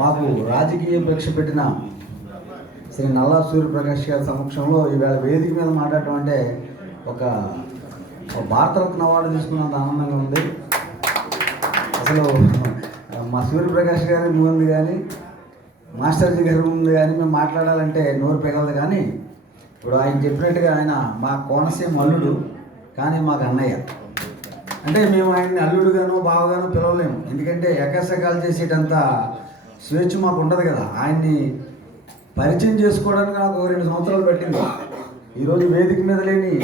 మాకు రాజకీయ పరీక్ష పెట్టిన శ్రీ నల్లా సూర్యప్రకాష్ గారి సమక్షంలో ఈవేళ వేదిక మీద మాట్లాడటం అంటే ఒక ఒక భారతరత్న అవార్డు తీసుకున్నంత ఆనందంగా ఉంది. అసలు మా సూర్యప్రకాష్ గారి ముందు కానీ మాస్టర్జీ గారి ముందు కానీ మేము మాట్లాడాలంటే నోరు పెగలదు కానీ ఇప్పుడు ఆయన చెప్పినట్టుగా ఆయన మా కోనసీమ అల్లుడు కానీ మాకు అన్నయ్య. అంటే మేము ఆయన్ని అల్లుడుగాను బావగాను పిలవలేము. ఎందుకంటే ఎకసకాలు చేసేటంత స్వేచ్ఛ మాకు ఉండదు కదా. ఆయన్ని పరిచయం చేసుకోవడానికి నాకు ఒక రెండు సంవత్సరాలు పట్టింది. ఈరోజు వేదిక మీద లేని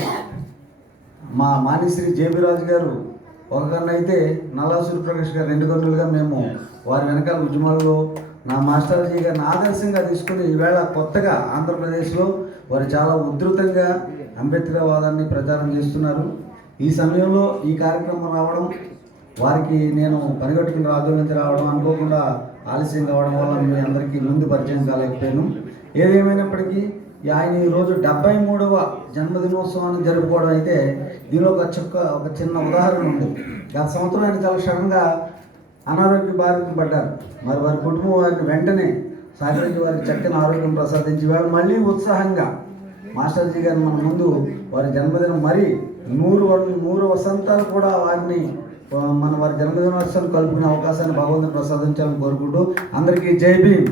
మా మానిశ్రీ జేబీ రాజు గారు ఒక కన్ను అయితే నల్లా సూర్యప్రకాష్ గారు రెండు కన్నులుగా మేము వారి వెనకాల ఉద్యమాల్లో నా మాస్టర్జీ గారిని ఆదర్శంగా తీసుకుని ఈవేళ కొత్తగా ఆంధ్రప్రదేశ్లో వారు చాలా ఉధృతంగా అంబేద్కర్ వాదాన్ని ప్రచారం చేస్తున్నారు. ఈ సమయంలో ఈ కార్యక్రమం రావడం వారికి నేను పనిగట్టుకుని రాజుల నుంచి రావడం అనుకోకుండా ఆలస్యం కావడం వల్ల మీ అందరికీ ముందు పరిచయం కాలేకపోయాను. ఏదేమైనప్పటికీ ఈ ఆయన ఈరోజు డెబ్బై మూడవ జన్మదినోత్సవాన్ని జరుపుకోవడం అయితే దీనిలో ఒక చుక్క ఒక చిన్న ఉదాహరణ ఉంది. గత సంవత్సరం ఆయన చాలా క్షణంగా అనారోగ్య బాధితులు పడ్డారు. మరి వారి కుటుంబం వారిని వెంటనే సహకరించి వారికి చక్కని ఆరోగ్యం ప్రసాదించి వాళ్ళు మళ్ళీ ఉత్సాహంగా మాస్టర్జీ గారు మన ముందు వారి జన్మదినం మరి నూరు నూరు వసంతాలు కూడా వారిని మన వారి జన్మదినోత్సవం కలుపుకునే అవకాశాన్ని భగవంతుని ప్రసాదించాలని కోరుకుంటూ అందరికీ జై భీమ్.